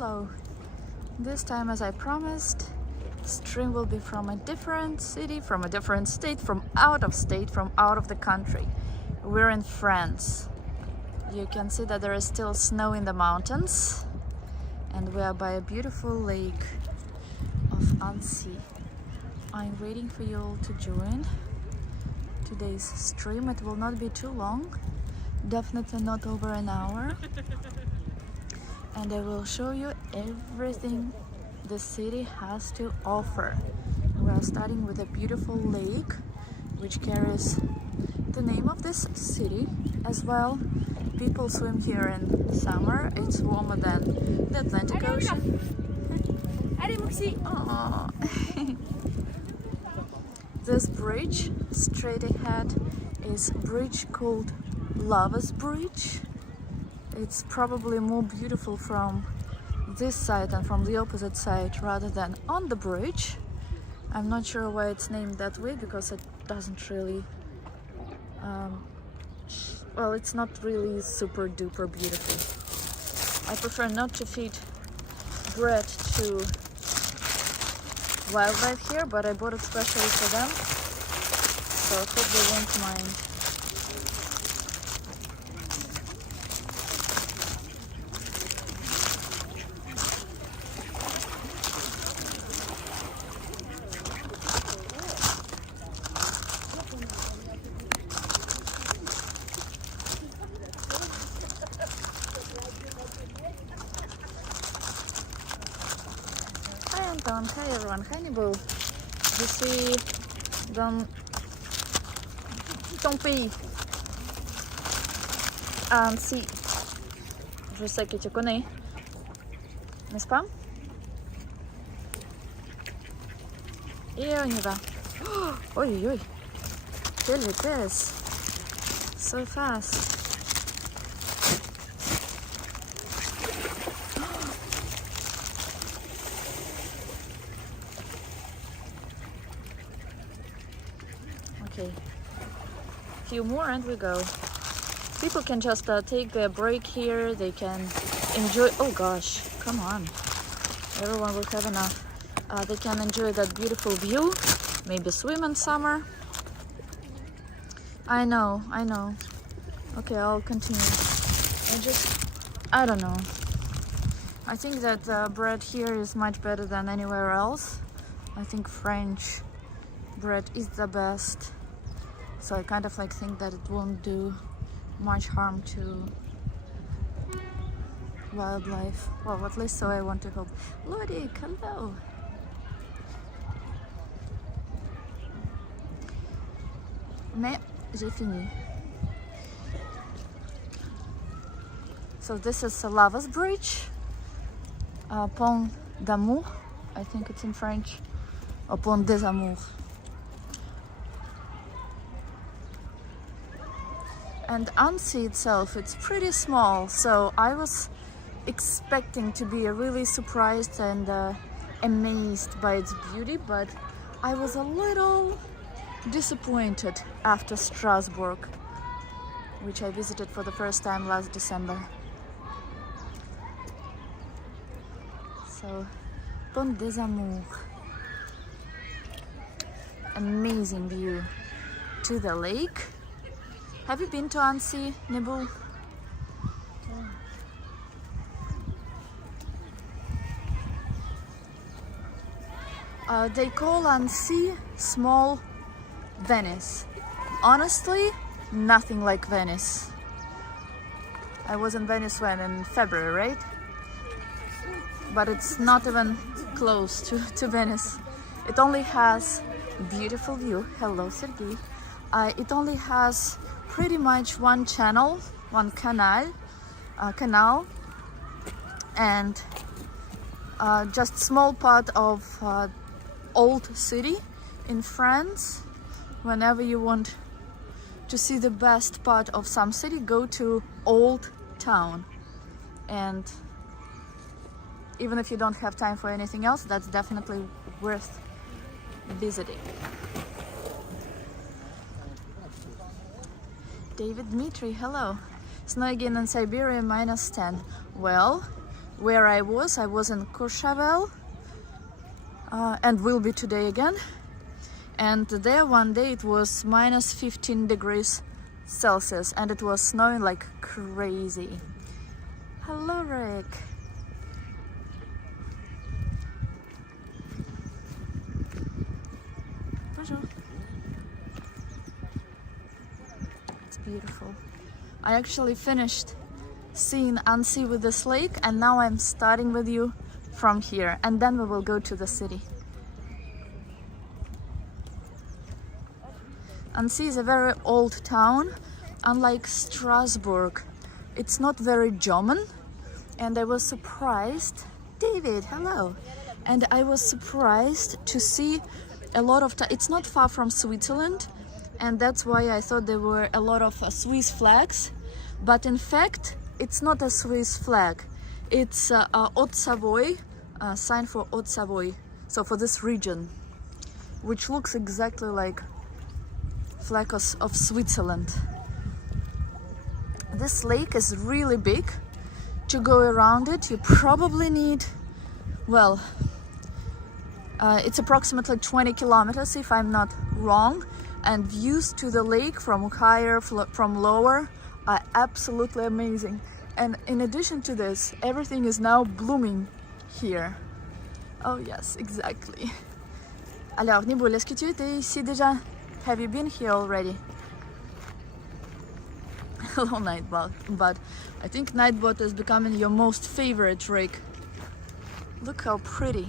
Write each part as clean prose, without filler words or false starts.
Hello! This time, as I promised, stream will be from a different city, from a different state, from out of the country. We're in France. You can see that there is still snow in the mountains, and we are by a beautiful lake of Annecy. I'm waiting for you all to join today's stream. It will not be too long, definitely not over an hour, and I will show you everything the city has to offer. We are starting with a beautiful lake which carries the name of this city as well. People swim here in summer. It's warmer than the Atlantic Ocean. Aww. This bridge straight ahead is a bridge called Lover's Bridge. It's probably more beautiful from this side and from the opposite side rather than on the bridge. I'm not sure why it's named that way, because it doesn't really well, it's not really super duper beautiful. I prefer not to feed bread to wildlife here, but I bought it specially for them, so I hope they won't mind. Hi everyone, hi Nibou. Je suis dans ton pays, Annecy. Je sais que tu connais, n'est-ce pas? Et on y va. Oh, oi, oi, quelle vitesse! So fast. Okay, few more and we go. People can just take a break here. They can enjoy. Oh gosh, come on! Everyone will have enough. They can enjoy that beautiful view. Maybe swim in summer. I know. Okay, I'll continue. I don't know. I think that bread here is much better than anywhere else. I think French bread is the best. So I kind of think that it won't do much harm to wildlife. Well, at least so I want to hope. Lodi, hello! Mais j'ai fini. So this is Lover's Bridge, Pont d'Amour, I think it's in French, or Pont des Amours. And Annecy itself, it's pretty small, so I was expecting to be really surprised and amazed by its beauty, but I was a little disappointed after Strasbourg, which I visited for the first time last December. So, Pont des Amours. Amazing view to the lake. Have you been to Annecy, Nibou? They call Annecy small Venice. Honestly, nothing like Venice. I was in Venice in February, right? But it's not even close to Venice. It only has beautiful view. Hello, Sergey. It only has pretty much one canal, and just small part of old city in France. Whenever you want to see the best part of some city, go to Old Town. And even if you don't have time for anything else, that's definitely worth visiting. David Dmitry, hello. Snow again in Siberia, -10. Well, where I was in Courchevel, and will be today again. And there one day it was minus 15 degrees Celsius and it was snowing like crazy. Hello, Rick. Bonjour. It's beautiful. I actually finished seeing Annecy with this lake, and now I'm starting with you from here, and then we will go to the city. Annecy is a very old town. Unlike Strasbourg, it's not very German, and I was surprised. David, hello. And I was surprised to see a lot of it's not far from Switzerland, and that's why I thought there were a lot of Swiss flags, but in fact it's not a Swiss flag. It's Haute-Savoie, sign for Haute-Savoie, so for this region, which looks exactly like flag of Switzerland. This lake is really big. To go around it, you probably need, well, it's approximately 20 kilometers if I'm not wrong, and views to the lake from higher, from lower are absolutely amazing. And in addition to this, everything is now blooming here. Oh yes, exactly. Alors, Niboul, est-ce que tu étais ici déjà? Have you been here already? Hello, Nightbot, but I think Nightbot is becoming your most favorite rig. Look how pretty.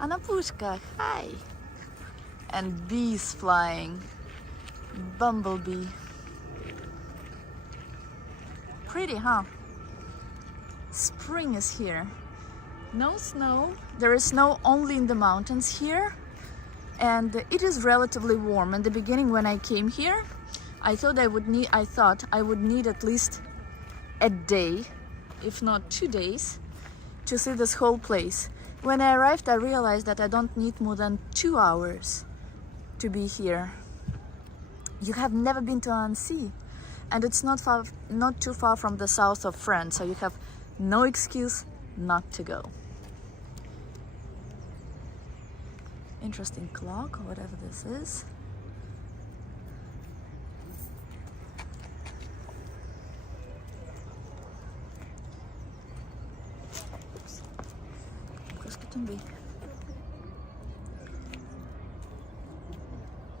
Anapushka, hi! And bees flying. Bumblebee. Pretty, huh? Spring is here. No snow. There is snow only in the mountains here. And it is relatively warm. In the beginning when I came here, I thought I would need at least a day, if not 2 days, to see this whole place. When I arrived, I realized that I don't need more than 2 hours to be here. You have never been to Annecy, and it's not too far from the south of France, so you have no excuse not to go. Interesting clock, or whatever this is.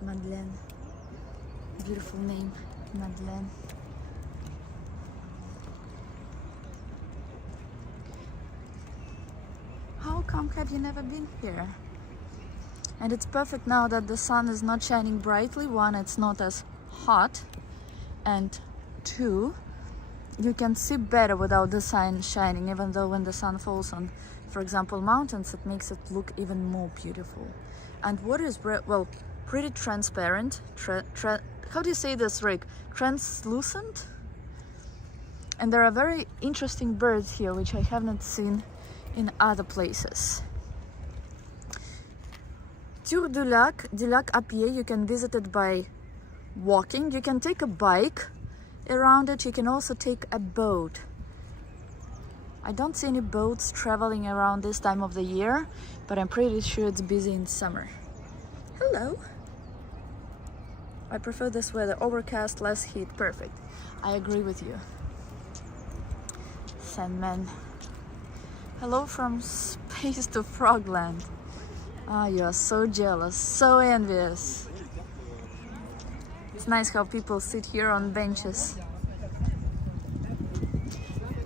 Madeleine, beautiful name, Madeleine. How come have you never been here? And it's perfect now that the sun is not shining brightly. One, it's not as hot, and two, you can see better without the sun shining, even though when the sun falls on, for example, mountains, it makes it look even more beautiful. And water is, well, pretty transparent. How do you say this, Rick? Translucent? And there are very interesting birds here, which I haven't seen in other places. Tour du lac à pied, you can visit it by walking. You can take a bike around it. You can also take a boat. I don't see any boats traveling around this time of the year, but I'm pretty sure it's busy in summer. Hello. I prefer this weather. Overcast, less heat. Perfect. I agree with you. Sandman. Hello from space to Frogland. Ah, you are so jealous, so envious. It's nice how people sit here on benches.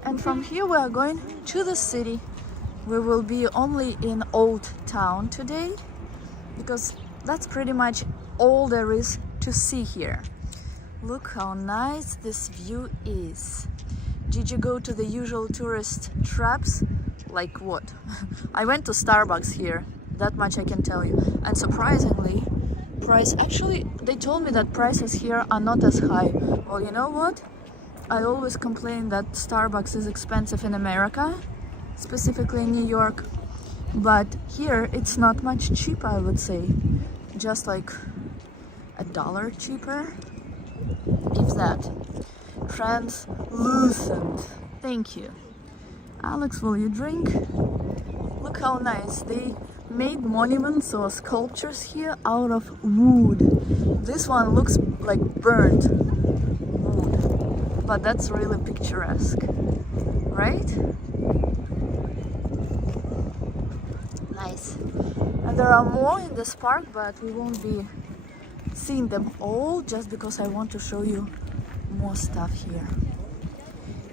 And from here we are going to the city. We will be only in Old Town today, because that's pretty much all there is to see here. Look how nice this view is. Did you go to the usual tourist traps? Like what? I went to Starbucks here, that much I can tell you. And surprisingly, actually, they told me that prices here are not as high. Well, you know what? I always complain that Starbucks is expensive in America, specifically in New York. But here it's not much cheaper, I would say. Just like $1 cheaper, if that. Translucent. Thank you. Alex, will you drink? Look how nice. They made monuments or sculptures here out of wood. This one looks like burnt wood, but that's really picturesque, right? Nice. And there are more in this park, but we won't be seeing them all just because I want to show you more stuff here.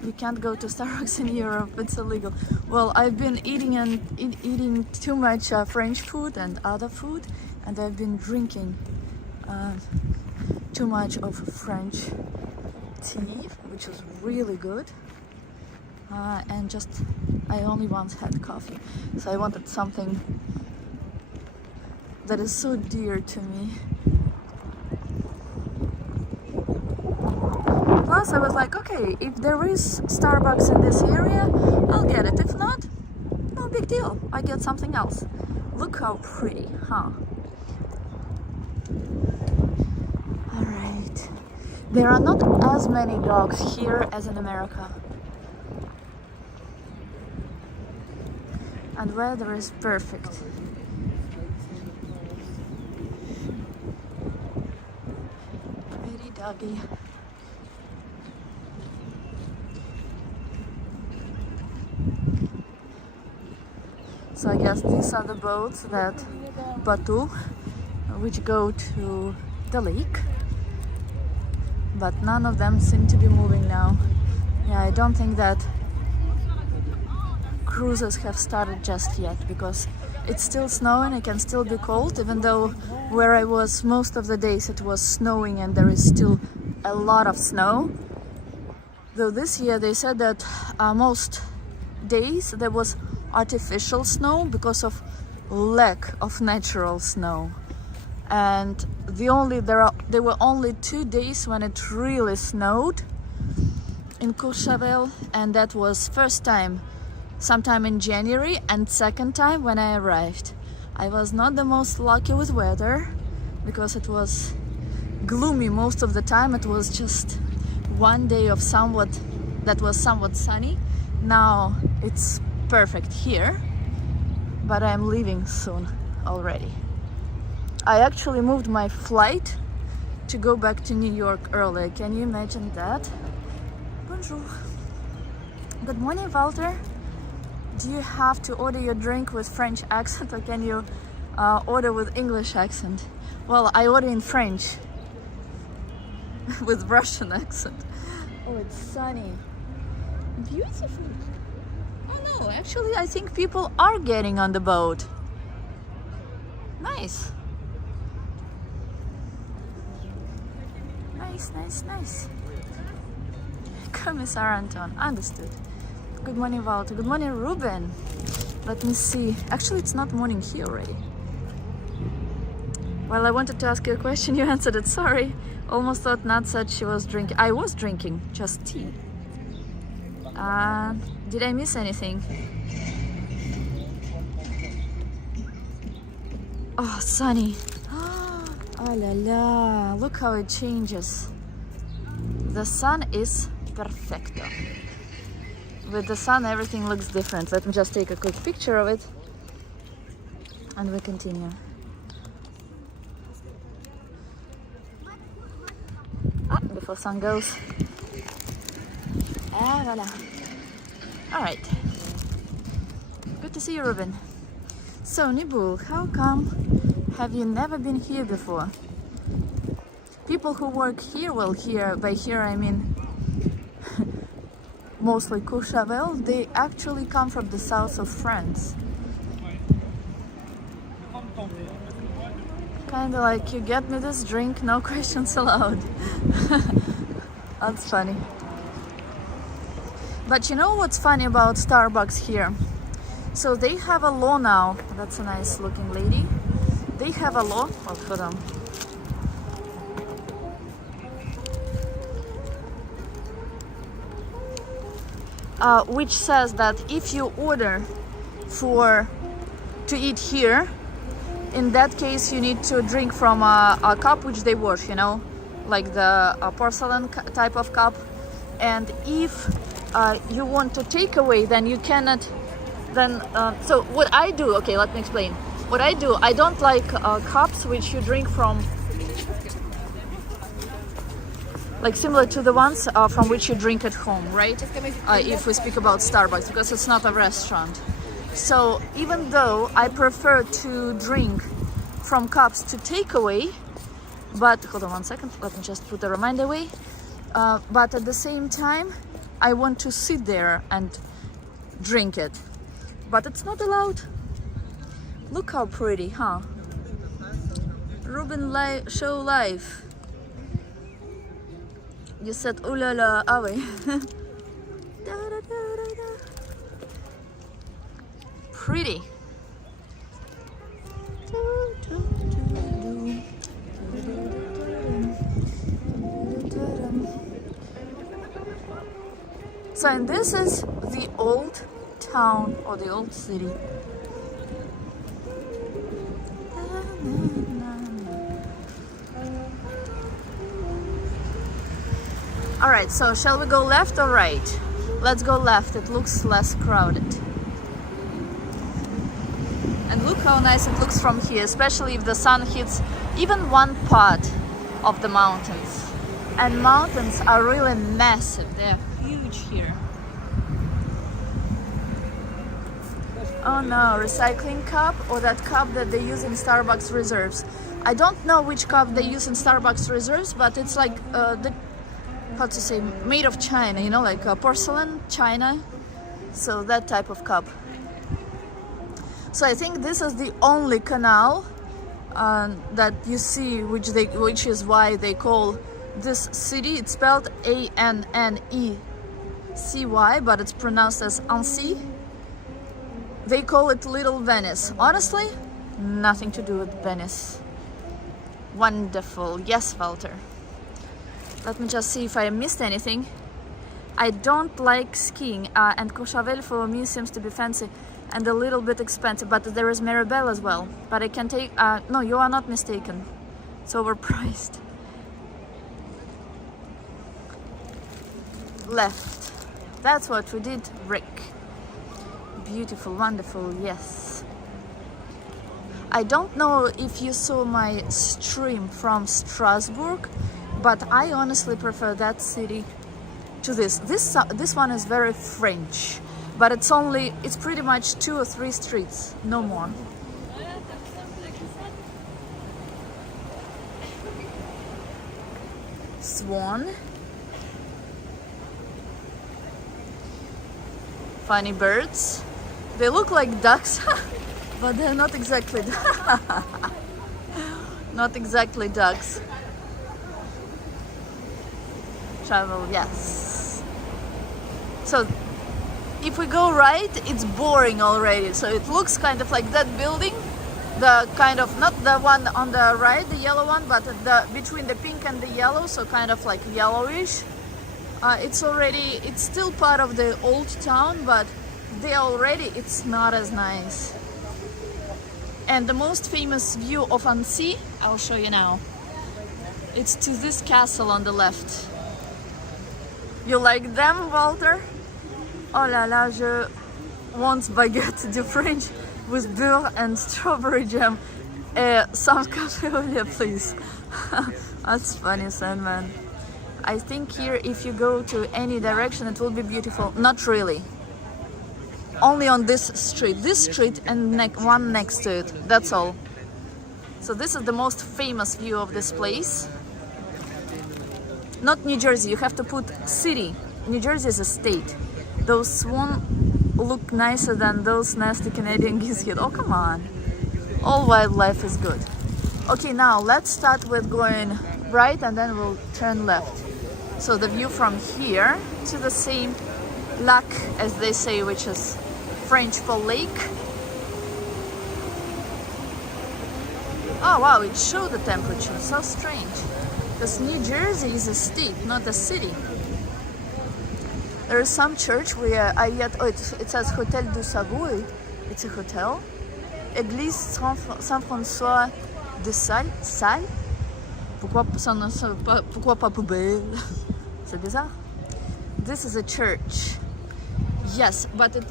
You can't go to Starbucks in Europe, it's illegal. Well, I've been eating too much French food and other food, and I've been drinking too much of French tea, which is really good. And just, I only once had coffee, so I wanted something that is so dear to me. Plus, I was like, okay, if there is Starbucks in this area, I'll get it. If not, no big deal. I get something else. Look how pretty, huh? Alright. There are not as many dogs here as in America. And weather is perfect. Pretty doggy. So I guess these are the boats that Batu, which go to the lake, but none of them seem to be moving now. Yeah, I don't think that cruises have started just yet because it's still snowing. It can still be cold, even though where I was most of the days it was snowing and there is still a lot of snow. Though this year they said that most days there was artificial snow because of lack of natural snow, and there were only 2 days when it really snowed in Courchevel, and that was first time sometime in January and second time when I arrived. I was not the most lucky with weather because it was gloomy most of the time. It was just one day of somewhat sunny. Now it's perfect here, but I'm leaving soon already. I actually moved my flight to go back to New York earlier. Can you imagine that? Bonjour. Good morning, Walter. Do you have to order your drink with French accent or can you order with English accent? Well, I order in French with Russian accent. Oh, it's sunny. Beautiful. Oh no, actually I think people are getting on the boat. Nice. Nice. Commissar Anton, understood. Good morning, Walter. Good morning, Ruben. Let me see. Actually, it's not morning here already. Well, I wanted to ask you a question. You answered it. Sorry. Almost thought Nat said she was drinking. I was drinking just tea. Did I miss anything? Oh, sunny. Oh la la. Look how it changes. The sun is perfecto. With the sun, everything looks different. Let me just take a quick picture of it and we continue. Before sun goes. Ah, voila. All right. Good to see you, Ruben. So, Nibul, how come have you never been here before? People who work here, well, here, by here I mean mostly Courchevel, they actually come from the south of France. Kinda like, you get me this drink, no questions allowed. That's funny. But you know what's funny about Starbucks here? So they have a law now. That's a nice looking lady. They have a law. Oh, hold on. Which says that if you order to eat here, in that case you need to drink from a cup which they wash, you know, like the porcelain type of cup. And if you want to take away, then you cannot. Then so what I do? Okay, let me explain. What I do, I don't like cups which you drink from, like similar to the ones from which you drink at home, right? If we speak about Starbucks, because it's not a restaurant. So even though I prefer to drink from cups to take away, but hold on one second, let me just put the reminder away. But at the same time, I want to sit there and drink it, but it's not allowed. Look how pretty, huh? Ruben show live. You said ooh la la, ah oui. Pretty. So, and this is the old town or the old city. All right, so shall we go left or right? Let's go left, it looks less crowded. And look how nice it looks from here, especially if the sun hits even one part of the mountains. And mountains are really massive, they're huge here. Oh no, recycling cup, or that cup that they use in Starbucks reserves. I don't know which cup they use in Starbucks reserves, but it's like how to say, made of China, you know, like porcelain, China. So that type of cup. So I think this is the only canal that you see, which is why they call this city. It's spelled A-N-N-E-C-Y, but it's pronounced as Annecy. They call it Little Venice. Honestly, nothing to do with Venice. Wonderful. Yes, Walter. Let me just see if I missed anything. I don't like skiing, and Courchevel for me seems to be fancy and a little bit expensive, but there is Maribel as well. But I can take, no, you are not mistaken. It's overpriced. Left. That's what we did, Rick. Beautiful, wonderful, yes. I don't know if you saw my stream from Strasbourg, but I honestly prefer that city to this. This one is very French, but it's pretty much 2 or 3 streets, no more. Swan. Funny birds. They look like ducks, but they're not exactly not exactly ducks. Travel, yes. So if we go right, it's boring already. So it looks kind of like that building, the kind of, not the one on the right, the yellow one, but the between the pink and the yellow, so kind of like yellowish. It's still part of the old town, but it's not as nice. And the most famous view of Annecy, I'll show you now. It's to this castle on the left. You like them, Walter? Oh la la, je want baguette du French with beurre and strawberry jam. Some café au lait, please. That's funny, Sandman. I think here, if you go to any direction, it will be beautiful. Not really. Only on this street and one next to it. That's all. So this is the most famous view of this place. Not New Jersey, you have to put city. New Jersey is a state. Those swans look nicer than those nasty Canadian geese here. Oh, come on. All wildlife is good. Okay, now let's start with going right and then we'll turn left. So the view from here to the same lac, as they say, which is French for lake. Oh wow, it showed the temperature, so strange. Because New Jersey is a state, not a city. There is some church where it says Hotel du Savoie. It's a hotel. Église Saint-François de Sales. Pourquoi pas poubelle? C'est bizarre. This is a church. Yes, but it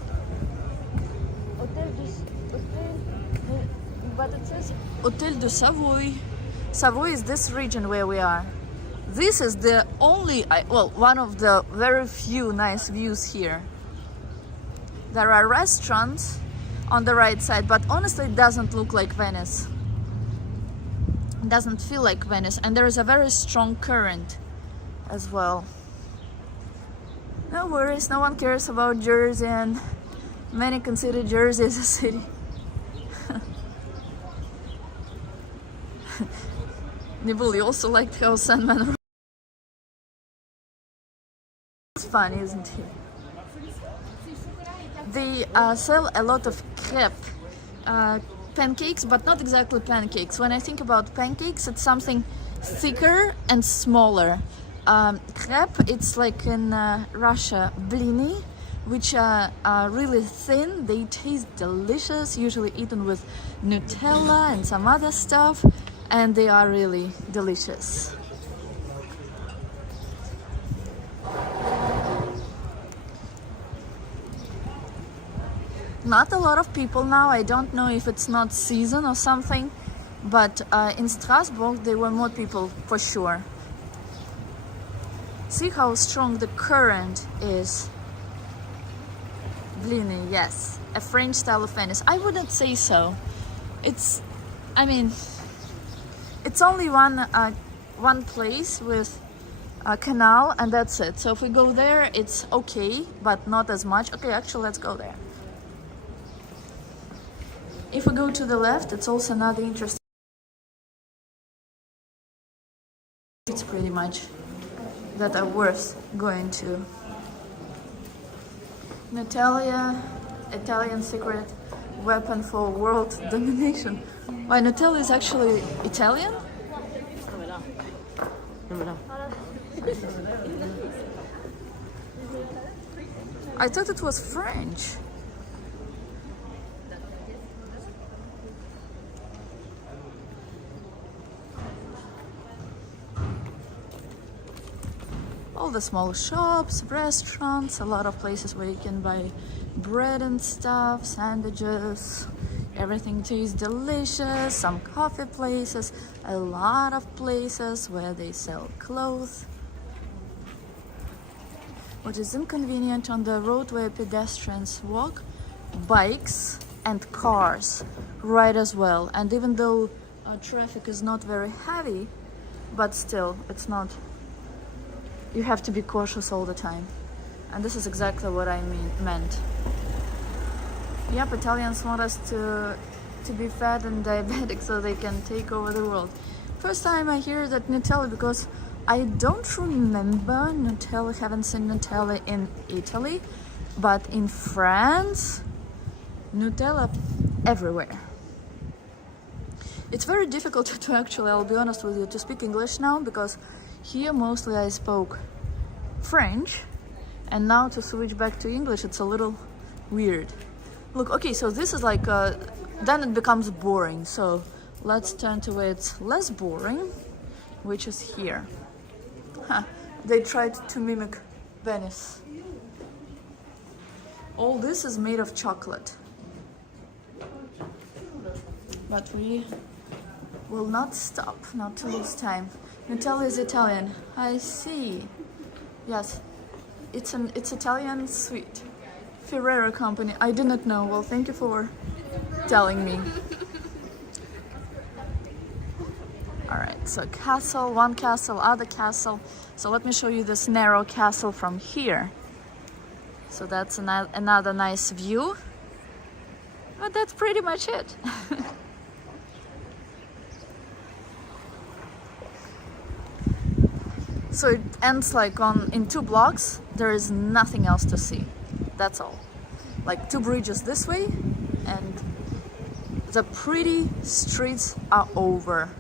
but it says Hotel de Savoy. Savoy is this region where we are. This is the only, well, one of the very few nice views here. There are restaurants on the right side, but honestly it doesn't look like Venice. It doesn't feel like Venice, and there is a very strong current as well. No worries, no one cares about Jersey, and many consider Jersey as a city. Nibble, you also liked how Sandman. It's fun, isn't it? They sell a lot of crepe, pancakes, but not exactly pancakes. When I think about pancakes, it's something thicker and smaller. Crepe, it's like in Russia, blini, which are really thin. They taste delicious, usually eaten with Nutella and some other stuff, and they are really delicious. Not a lot of people now. I don't know if it's not season or something, but in Strasbourg there were more people for sure. See how strong the current is. Blini, yes, a French style of Venice. I wouldn't say so. It's, I mean, it's only one place with a canal, and that's it. So if we go there, it's okay, but not as much. Okay, actually, let's go there. If we go to the left, it's also another interesting. It's pretty much that are worth going to. Nutella, Italian secret weapon for world domination. Why, Nutella is actually Italian? I thought it was French. All the small shops, restaurants, a lot of places where you can buy bread and stuff, sandwiches, everything tastes delicious, some coffee places, a lot of places where they sell clothes, which is inconvenient on the road where pedestrians walk, bikes and cars ride as well. And even though traffic is not very heavy, but still it's not. You have to be cautious all the time, and this is exactly what I meant. Yep, Italians want us to be fat and diabetic so they can take over the world. First time I hear that Nutella, because I don't remember Nutella, haven't seen Nutella in Italy, but in France, Nutella everywhere. It's very difficult to actually, I'll be honest with you, to speak English now, because here mostly I spoke French, and now to switch back to English it's a little weird. Look, okay, so this is like then it becomes boring, so let's turn to where it's less boring, which is here. They tried to mimic Venice. All this is made of chocolate, but we will not stop, not to lose time. Nutella is Italian. I see. Yes, it's Italian sweet. Ferrero company. I didn't know. Well, thank you for telling me. All right. So castle, one castle, other castle. So let me show you this narrow castle from here. So that's another nice view. But that's pretty much it. So it ends like in 2 blocks. There is nothing else to see. That's all. Like 2 bridges this way, and the pretty streets are over.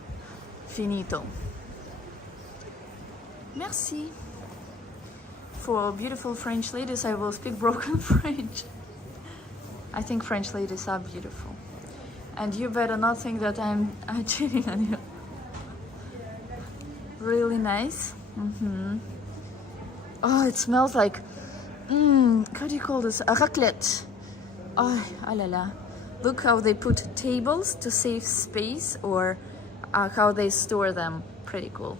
Finito. Merci. For beautiful French ladies, I will speak broken French. I think French ladies are beautiful. And you better not think that I'm cheating on you. Really nice. Oh, it smells like How do you call this? A raclette. Oh, ah la la. Look how they put tables to save space, or how they store them. Pretty cool.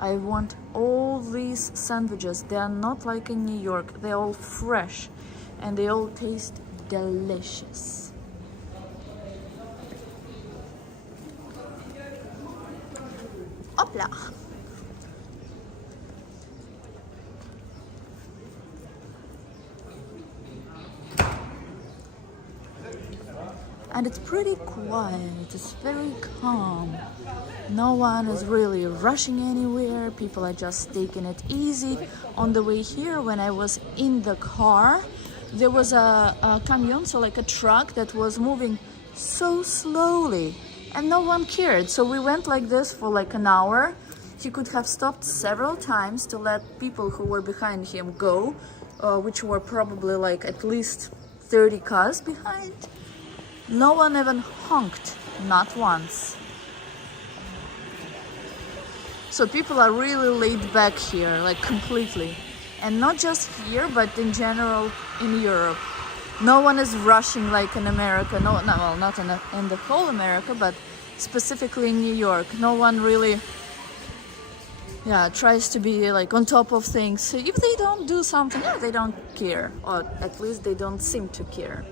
I want all these sandwiches. They are not like in New York. They're all fresh and they all taste delicious. Hopla! And it's pretty quiet, it's very calm. No one is really rushing anywhere, people are just taking it easy. On the way here, when I was in the car, there was a camion, so like a truck that was moving so slowly and no one cared. So we went like this for like an hour. He could have stopped several times to let people who were behind him go, which were probably like at least 30 cars behind. No one even honked, not once. So people are really laid back here, like completely. And not just here, but in general in Europe. No one is rushing like in America. No, well, not in the whole America, but specifically in New York. No one really, tries to be like on top of things. So if they don't do something, they don't care, or at least they don't seem to care.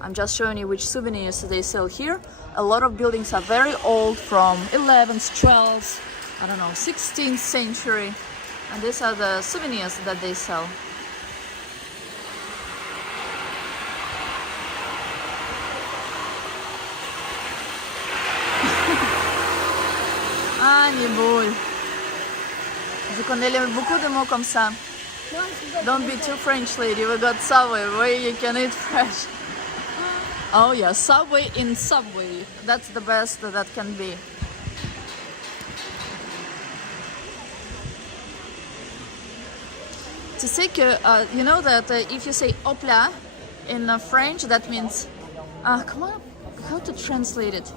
I'm just showing you which souvenirs they sell here. A lot of buildings are very old, from 11th, 12th, I don't know, 16th century. And these are the souvenirs that they sell. Ah, Niboul. Je connais beaucoup de mots comme ça. Don't be too French, lady. We got Subway where you can eat fresh. Oh yeah, Subway in Subway. That's the best that can be. To say que, you know that if you say hopla in French, that means, come on, how to translate it?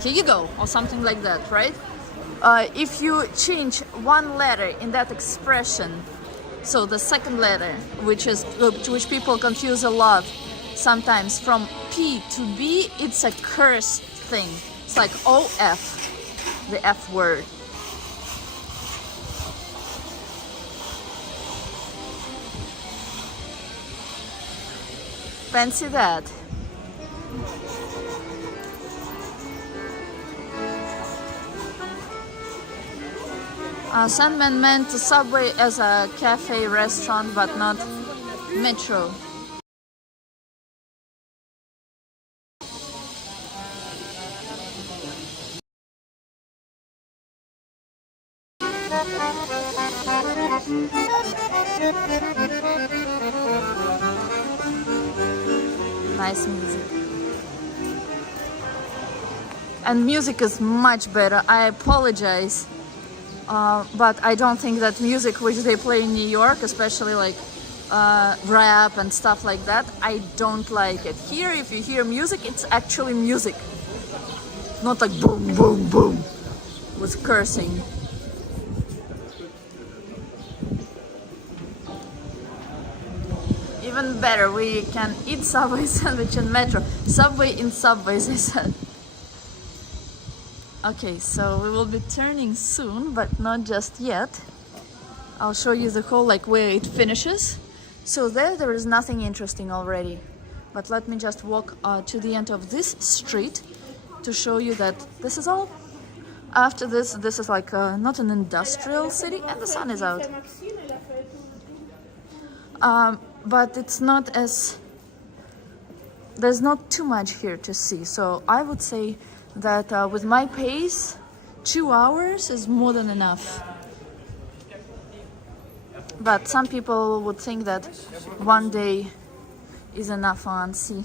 Here you go, or something like that, right? If you change one letter in that expression, so the second letter, which people confuse a lot, sometimes from P to B, it's a cursed thing. It's like OF, the F word. Fancy that. Sandman meant Subway as a cafe restaurant, but not metro. Nice music. And music is much better. I apologize, but I don't think that music which they play in New York, especially like rap and stuff like that, I don't like it. Here, if you hear music, it's actually music, not like boom, boom, boom with cursing. Even better, we can eat Subway sandwich in metro. Subway in Subways, I said. Okay, so we will be turning soon, but not just yet. I'll show you the whole, like, where it finishes. So there is nothing interesting already. But let me just walk to the end of this street to show you that this is all. After this is like not an industrial city, and the sun is out. But it's not as, there's not too much here to see. So I would say that with my pace, 2 hours is more than enough. But some people would think that 1 day is enough on Annecy.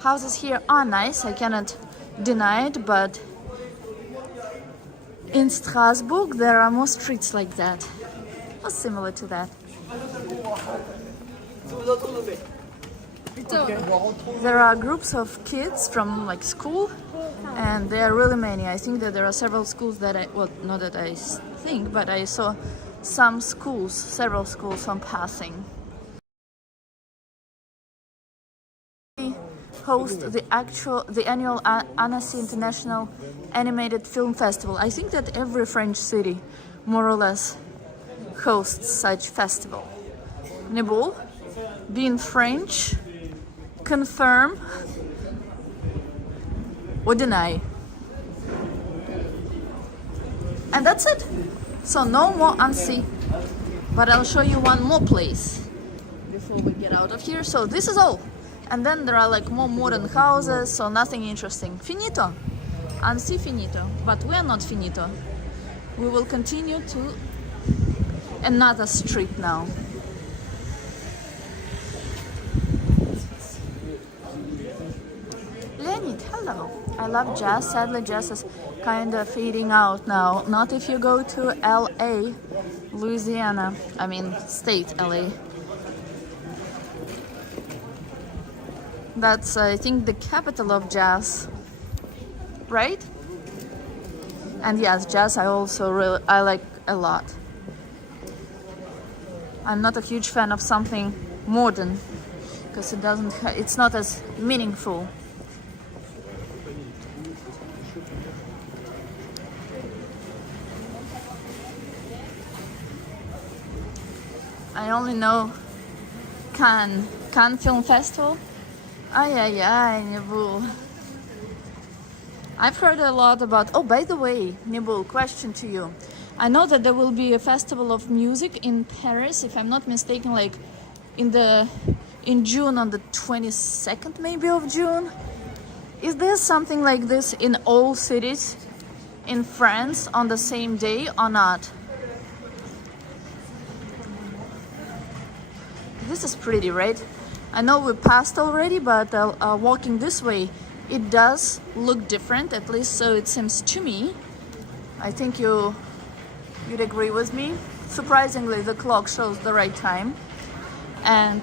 Houses here are nice, I cannot deny it, but in Strasbourg, there are more streets like that, or similar to that. There are groups of kids from like school, and there are really many. I think that there are several schools that not that I think, but I saw some schools, several schools on passing. Host the annual Annecy International Animated Film Festival. I think that every French city, more or less, hosts such festival. Nibble, being French, confirm or deny. And that's it. So no more Annecy, but I'll show you one more place before we get out of here. So this is all. And then there are like more modern houses, so nothing interesting. Finito. Annecy finito. But we are not finito. We will continue to another street now. Leonid, hello. I love jazz. Sadly, jazz is kind of fading out now. Not if you go to LA, Louisiana. I mean, state LA. That's, I think, the capital of jazz, right? And yes, jazz I like a lot. I'm not a huge fan of something modern because it's not as meaningful. I only know Cannes Film Festival. Ay, Nibul. I've heard a lot about... Oh, by the way, Nibul, question to you. I know that there will be a festival of music in Paris, if I'm not mistaken, like in June, on the 22nd maybe of June. Is there something like this in all cities in France on the same day or not? This is pretty, right? I know we passed already, but walking this way, it does look different, at least so it seems to me. I think you'd agree with me. Surprisingly, the clock shows the right time. And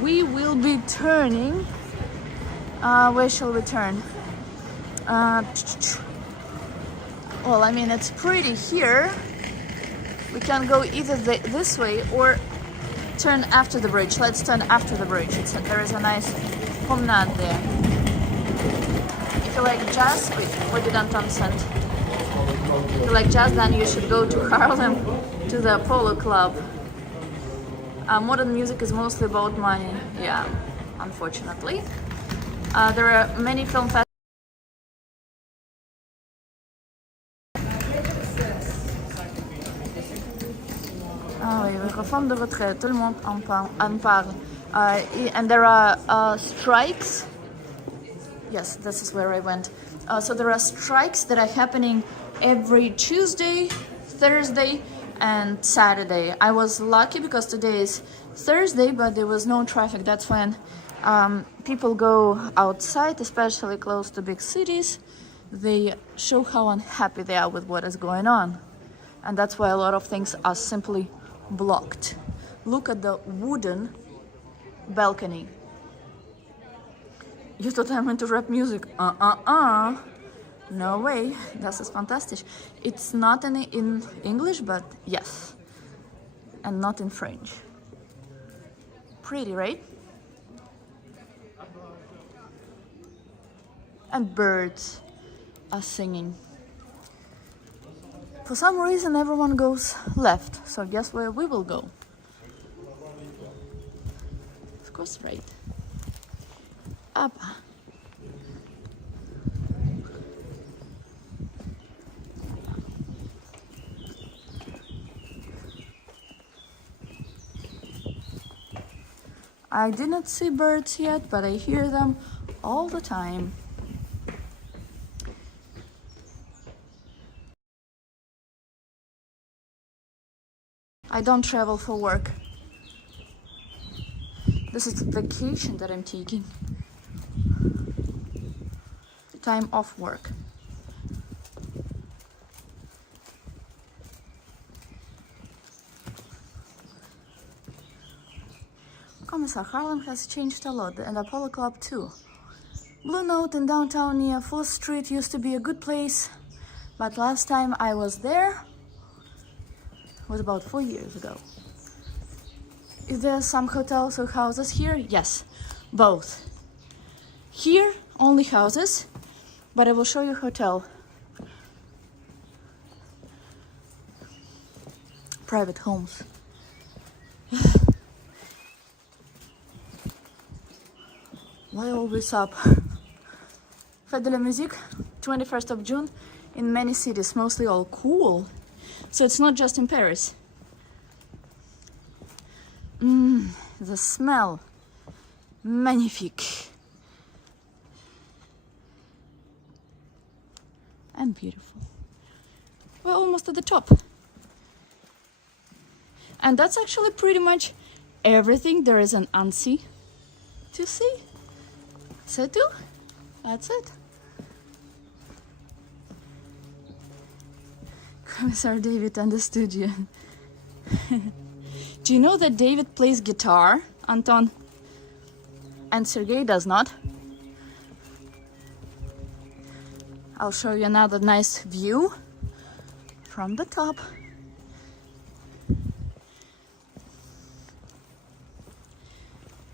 we will be turning... where shall we turn? Well, I mean, it's pretty here. We can go either this way or turn after the bridge. Let's turn after the bridge. There is a nice promenade there. If you like jazz, wait, what did Anton send? If you like jazz, then you should go to Harlem, to the Polo Club. Modern music is mostly about money. Yeah, unfortunately. There are many film festivals. Ah oui, réforme de retraite, tout le monde en parle. And there are strikes. Yes, this is where I went. So there are strikes that are happening every Tuesday, Thursday, and Saturday. I was lucky because today is Thursday, but there was no traffic. That's when people go outside, especially close to big cities. They show how unhappy they are with what is going on. And that's why a lot of things are simply blocked. Look at the wooden balcony. You thought I'm into rap music? No way. This is fantastic. It's not in English, but yes. And not in French. Pretty, right? And birds are singing. For some reason, everyone goes left, so guess where we will go? Of course, right. Up. I did not see birds yet, but I hear them all the time. I don't travel for work. This is a vacation that I'm taking. Time off work. Commissar, Harlem has changed a lot, and Apollo Club too. Blue Note in downtown near 4th Street used to be a good place, but last time I was there was about 4 years ago. Is there some hotels or houses here? Yes, both. Here, only houses, but I will show you hotel. Private homes. Why always up? Fête de la Musique, 21st of June in many cities, mostly all cool. So it's not just in Paris. The smell. Magnifique. And beautiful. We're almost at the top. And that's actually pretty much everything there is in Annecy to see. C'est tout. That's it. Commissar David and the studio. Do you know that David plays guitar, Anton? And Sergei does not? I'll show you another nice view from the top.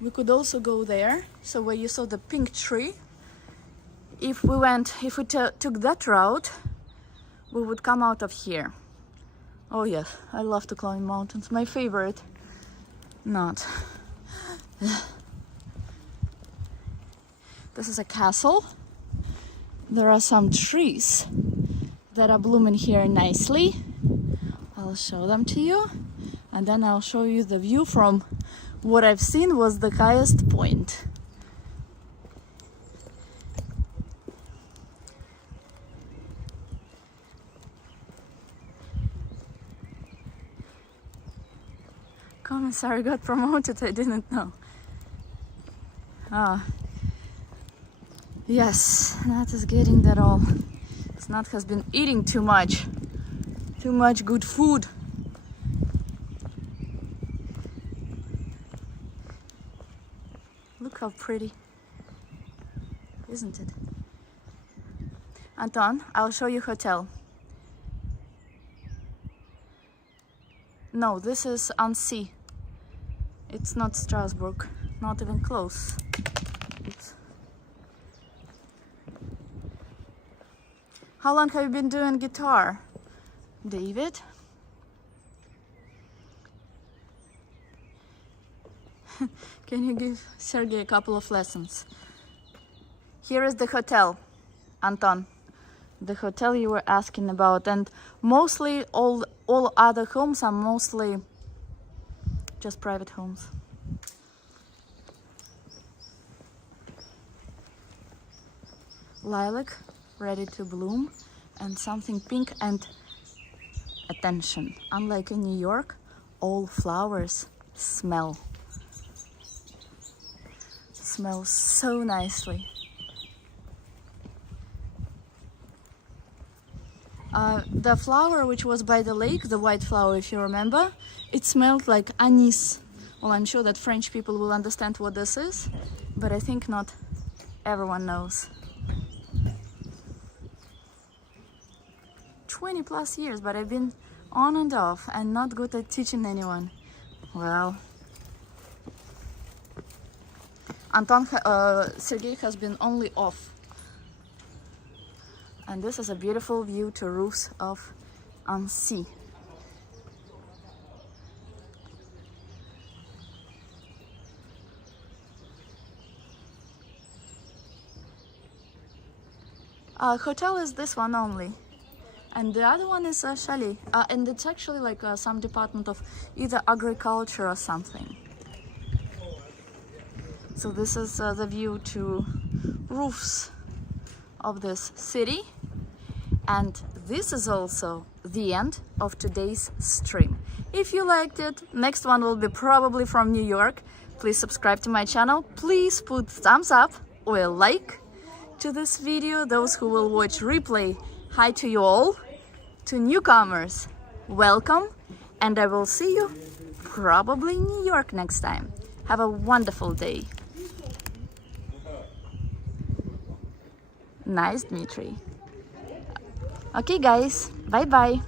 We could also go there, so where you saw the pink tree. If we took that route, we would come out of here. Oh yes, I love to climb mountains. My favorite. Not. This is a castle. There are some trees that are blooming here nicely. I'll show them to you, and then I'll show you the view from what I've seen was the highest point. Commissar got promoted, I didn't know. Yes, Nat is getting that all. Nat has been eating too much good food. Look how pretty, isn't it? Anton, I'll show you hotel. No, this is Annecy. It's not Strasbourg, not even close. How long have you been doing guitar, David? Can you give Sergei a couple of lessons? Here is the hotel, Anton. The hotel you were asking about, and mostly all other homes are mostly just private homes. Lilac, ready to bloom, and something pink, and attention, unlike in New York, all flowers smell so nicely. The flower which was by the lake, the white flower, if you remember, it smelled like anise. Well, I'm sure that French people will understand what this is, but I think not everyone knows. 20 plus years, but I've been on and off and not good at teaching anyone. Well, Sergei has been only off. And this is a beautiful view to roofs of Annecy. Hotel is this one only. And the other one is a chalet. And it's actually like some department of either agriculture or something. So this is the view to roofs of this city. And this is also the end of today's stream. If you liked it, next one will be probably from New York. Please subscribe to my channel. Please put thumbs up or a like to this video. Those who will watch replay, hi to you all. To newcomers, welcome, and I will see you probably in New York next time. Have a wonderful day. Nice, Dmitry. Okay, guys, bye bye.